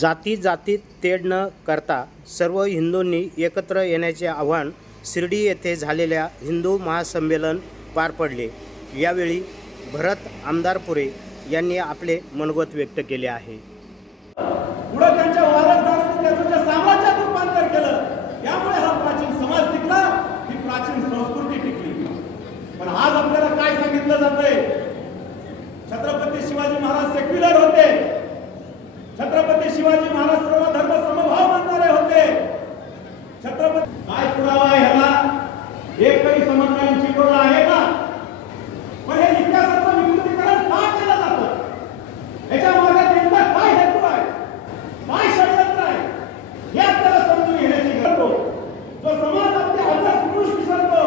जाती जातीत तेढ न करता सर्व हिंदूंनी एकत्र येण्याचे आवाहन शिर्डी येथे झालेल्या हिंदू महासंमेलन पार पडले। यावेळी भरत आमदारपुरे यांनी आपले मनोगत व्यक्त केले आहे। पुढे त्यांच्या वारसदारांनी त्याचं साम्राज्यात रूपांतर केलं, त्यामुळे हा प्राचीन समाज टिकला, ही प्राचीन संस्कृती टिकली। पण आज आपल्याला काय सांगितलं जातंय? छत्रपती शिवाजी महाराज सेक्युलर होते, छत्रपती शिवाजी महाराज सर्व धर्म समभाव मानणारे होते। छत्रपती काय पुरावा आहे ह्याला? एकही समन्वयन चिटवलं आहे का? पण हे इतिहासाचं विकृतीकरण का केलं जातं? याच्या मागे नेमका काय हेतू आहे, काय षडयंत्र आहे, हे आपल्याला समजून घेण्याची गरज आहे। जो समाज आपल्या आदर्श पुरुष विसरतो,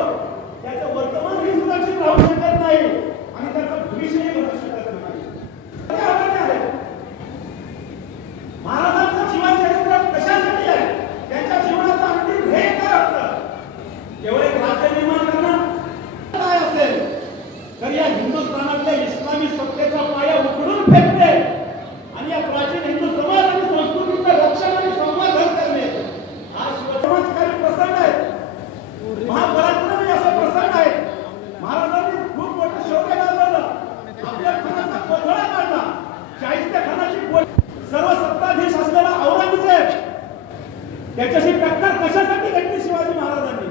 त्याचं वर्तमानही सुरक्षित राहू शकत नाही आणि त्याचं भविष्यही घडू शकत नाही। महाराजांचं जीवन चरित्र कशासाठी आहे? त्यांच्या जीवनाचं अंतिम ध्येय काय होतं? केवळ एक राज्य निर्माण करणं काय असेल तर या हिंदुस्थानातल्या इस्लामी सत्तेचा पाया उखडून फेकणे आणि या प्राचीन हिंदू समाज आणि संस्कृतीचं रक्षण आणि संवर्धन करणे हा समाजकारी प्रसंग आहे। महापराक्रमी असे प्रसंग आहेत। महाराजांनी खूप मोठं शौर्य गाजवलं, आपल्या खानाचा कोथळा काढला, शाहिस्ते खानाची सर्व सत्ताधीश असलेला औरंगजेब त्याच्याशी टक्कर कशासाठी घेतली शिवाजी महाराजांनी?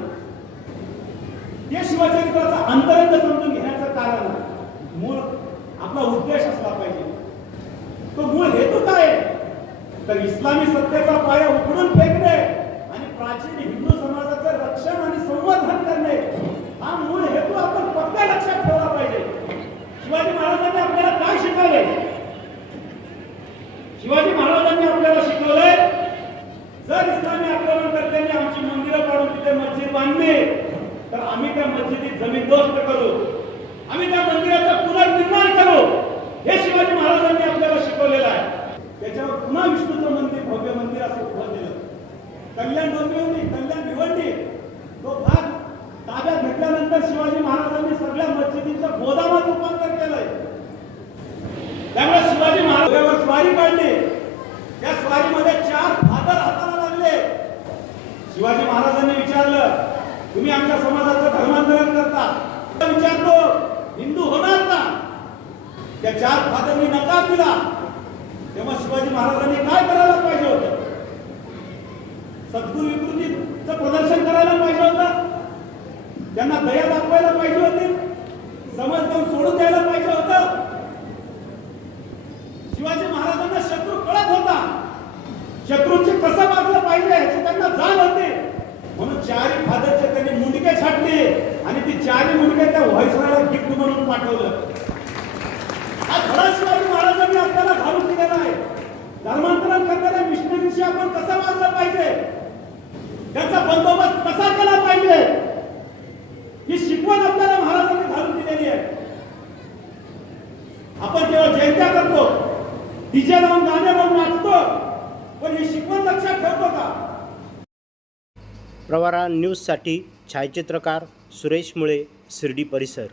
हे शिवचरित्राचा अंतरंग समजून घेण्याचं कारण मूळ आपला उद्देश असला पाहिजे। तो मूळ हेतू काय तर इस्लामी सत्तेचा पाया उखडून फेकणे आणि प्राचीन हिंदू समाजाचं रक्षण आणि संवर्धन करणे हा मूळ हेतू आपण पक्का लक्षात ठेवला पाहिजे। शिवाजी महाराजांनी आपल्याला काय शिकवले? शिवाजी महाराजांनी आपल्याला शिकवलंय, जर इस्लामी आक्रमणकर्त्यांनी आमची मंदिरं पाडून तिथे मस्जिद बांधली तर आम्ही त्या मस्जिदीत जमीनदोस्त करू, आम्ही त्या मंदिराचं पुनर्निर्माण करू। हे शिवाजी महाराजांनी आपल्याला शिकवलेलं आहे। त्याच्यावर पुन्हा विष्णूचं मंदिर, भव्य मंदिर असं उभं दिलं। कल्याण डोंबिवली, कल्याण भिवंडी तो भाग ताब्यात घेतल्यानंतर शिवाजी महाराजांनी सगळ्या मस्जिदीचं गोदामात रूपांतर केलंय। त्यामुळे शिवाजी महाराजांवर स्वारी काढली, त्या स्वारीमध्ये 4 फादर हाताला लागले। शिवाजी महाराजांनी विचारलं, तुम्ही आमच्या समाजाचं धर्मांतरण करता, विचारतो हिंदू होणार का? त्या 4 फादरनी नकार दिला। तेव्हा शिवाजी महाराजांनी काय करायला पाहिजे होतं? सद्गुरू विकृतीचं प्रदर्शन करायला पाहिजे होतं, त्यांना दया दाखवायला पाहिजे होती, समज देऊन सोडून द्यायला पाहिजे होतं। शिवाजी महाराजांना शत्रू कळत होता, शत्रूची कसं वागलं पाहिजे याची त्यांना जाण होती, म्हणून 4 फादरचे त्यांनी मुंडके छाटले आणि ती 4 मुंडके त्या व्हाईसरॉयला गिफ्ट म्हणून पाठवलं। हा धडा शिवाजी महाराजांनी आपल्याला घालून दिलेला आहे। धर्मांतरण करणाऱ्या मिशनरीशी आपण कसं वागलं पाहिजे, त्याचा बंदोबस्त कसा केला पाहिजे, ही शिकवण आपल्याला महाराजांनी घालून दिलेली आहे। आपण केवळ जयंत्या करतो, डीजे लावून गाणे लावून नाचतो, पण ही शिकवण लक्षात ठेवतो का? प्रवरा न्यूजसाठी छायाचित्रकार सुरेश मुळे, शिर्डी परिसर।